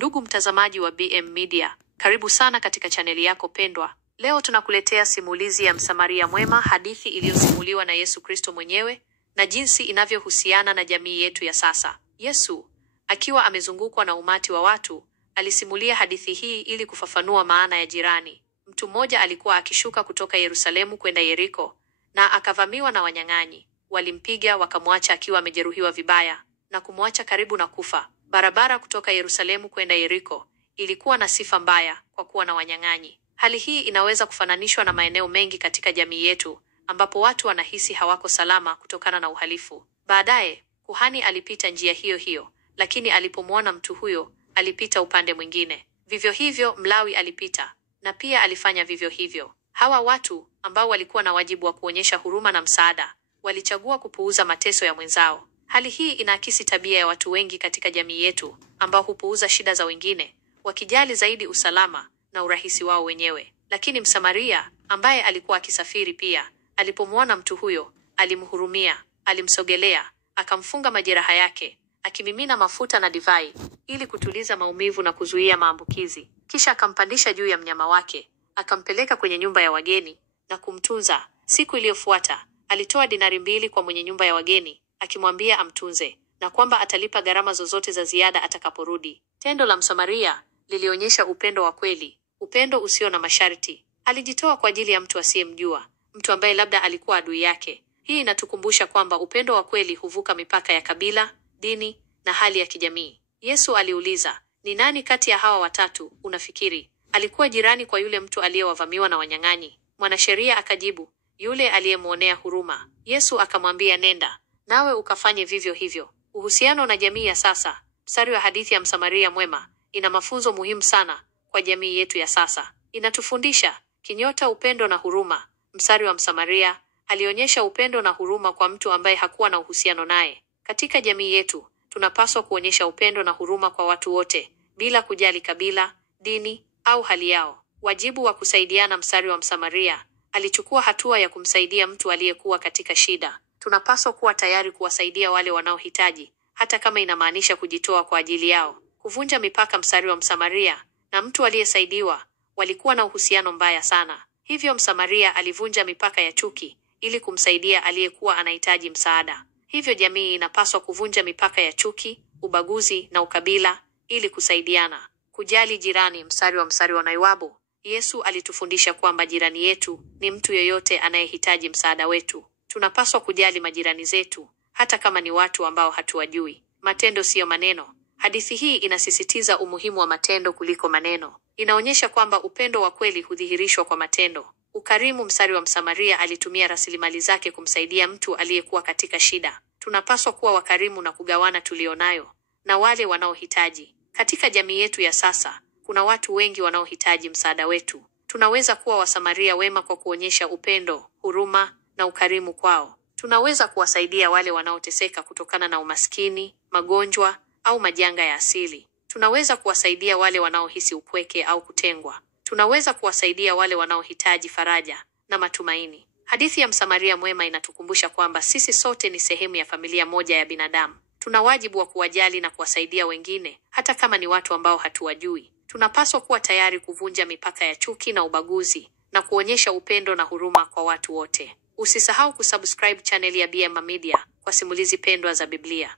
Ndugu mtazamaji wa BM Media, karibu sana katika chaneli yako pendwa. Leo tunakuletea simulizi ya Msamaria Mwema, hadithi iliyosimuliwa na Yesu Kristo mwenyewe na jinsi inavyohusiana na jamii yetu ya sasa. Yesu, akiwa amezungukwa na umati wa watu, alisimulia hadithi hii ili kufafanua maana ya jirani. Mtu mmoja alikuwa akishuka kutoka Yerusalemu kwenda Yeriko na akavamiwa na wanyang'anyi. Walimpiga, wakamwacha akiwa amejeruhiwa vibaya na kumwacha karibu na kufa. Barabara kutoka Yerusalemu kwenda Yeriko ilikuwa na sifa mbaya kwa kuwa na wanyang'anyi. Hali hii inaweza kufananishwa na maeneo mengi katika jamii yetu ambapo watu wanahisi hawako salama kutokana na uhalifu. Baadaye, kuhani alipita njia hiyo hiyo, lakini alipomwona mtu huyo, alipita upande mwingine. Vivyo hivyo, Mlawi alipita na pia alifanya vivyo hivyo. Hawa watu ambao walikuwa na wajibu wa kuonyesha huruma na msaada, walichagua kupuuza mateso ya mwenzao. Hali hii inaakisi tabia ya watu wengi katika jamii yetu ambao hupuuza shida za wengine, wakijali zaidi usalama na urahisi wao wenyewe. Lakini Msamaria, ambaye alikuwa akisafiri pia, alipomwona mtu huyo, alimhurumia, alimsogelea, akamfunga majeraha yake, akimimina mafuta na divai ili kutuliza maumivu na kuzuia maambukizi. Kisha akampandisha juu ya mnyama wake, akampeleka kwenye nyumba ya wageni na kumtunza. Siku iliyofuata, alitoa dinari 2 kwa mwenye nyumba ya wageni, akimwambia amtunze na kwamba atalipa gharama zozote za ziada atakaporudi. Tendo la Msamaria lilionyesha upendo wa kweli, upendo usio na masharti. Alijitoa kwa ajili ya mtu asiyemjua, mtu ambaye labda alikuwa adui yake. Hii inatukumbusha kwamba upendo wa kweli huvuka mipaka ya kabila, dini na hali ya kijamii. Yesu aliuliza, ni nani kati ya hawa watatu unafikiri alikuwa jirani kwa yule mtu aliyewavamiwa na wanyang'anyi? Mwanasheria akajibu, yule aliyemwonea huruma. Yesu akamwambia, nenda nawe ukafanye vivyo hivyo. Uhusiano na jamii ya sasa. Mstari wa hadithi ya Msamaria Mwema ina mafunzo muhimu sana kwa jamii yetu ya sasa. Inatufundisha kinyota upendo na huruma. Mstari wa Msamaria alionyesha upendo na huruma kwa mtu ambaye hakuwa na uhusiano naye. Katika jamii yetu, tunapaswa kuonyesha upendo na huruma kwa watu wote bila kujali kabila, dini au hali yao. Wajibu wa kusaidiana. Mstari wa Msamaria alichukua hatua ya kumsaidia mtu aliyekuwa katika shida. Tunapaswa kuwa tayari kuwasaidia wale wanaohitaji, hata kama inamaanisha kujitoa kwa ajili yao. Kuvunja mipaka. Mstari wa Msamaria na mtu aliyesaidiwa walikuwa na uhusiano mbaya sana. Hivyo Msamaria alivunja mipaka ya chuki ili kumsaidia aliyekuwa anahitaji msaada. Hivyo jamii inapaswa kuvunja mipaka ya chuki, ubaguzi na ukabila ili kusaidiana. Kujali jirani. Mstari wa Naiwabu. Yesu alitufundisha kwamba jirani yetu ni mtu yeyote anayehitaji msaada wetu. Tunapaswa kujali majirani zetu, hata kama ni watu ambao hatuwajui. Matendo siyo maneno. Hadithi hii inasisitiza umuhimu wa matendo kuliko maneno. Inaonyesha kwamba upendo wa kweli hudhihirishwa kwa matendo. Ukarimu. Mstari wa Msamaria alitumia rasilimali zake kumsaidia mtu aliyekuwa katika shida. Tunapaswa kuwa wakarimu na kugawana tulionayo na wale wanaohitaji. Katika jamii yetu ya sasa, kuna watu wengi wanaohitaji msaada wetu. Tunaweza kuwa Wasamaria wema kwa kuonyesha upendo, huruma na ukarimu kwao. Tunaweza kuwasaidia wale wanaoteseka kutokana na umaskini, magonjwa au majanga ya asili. Tunaweza kuwasaidia wale wanaohisi upweke au kutengwa. Tunaweza kuwasaidia wale wanaohitaji faraja na matumaini. Hadithi ya Msamaria Mwema inatukumbusha kwamba sisi sote ni sehemu ya familia moja ya binadamu. Tuna wajibu wa kuwajali na kuwasaidia wengine, hata kama ni watu ambao hatuwajui. Tunapaswa kuwa tayari kuvunja mipaka ya chuki na ubaguzi na kuonyesha upendo na huruma kwa watu wote. Usisahau kusubscribe channel ya BM Media kwa simulizi pendwa za Biblia.